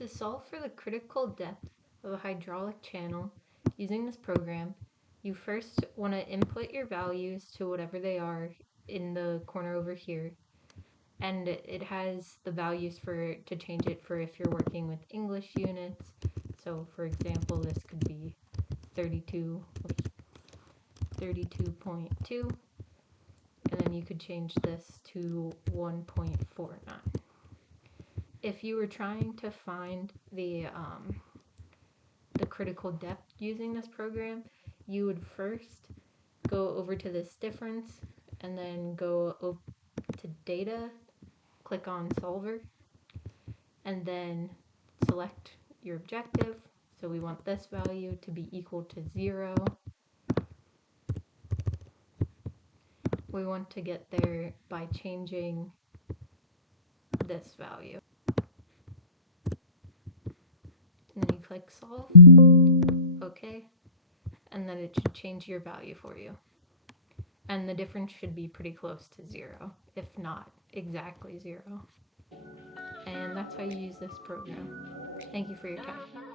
To solve for the critical depth of a hydraulic channel using this program, you first want to input your values to whatever they are in the corner over here. And it has the values to change it for if you're working with English units. So for example, this could be 32.2, and then you could change this to 1.49. If you were trying to find the critical depth using this program, you would first go over to this difference and then go to data, click on solver, and then select your objective. So we want this value to be equal to 0. We want to get there by changing this value. And then you click solve, okay, and then it should change your value for you. And the difference should be pretty close to 0, if not exactly 0. And that's how you use this program. Thank you for your time.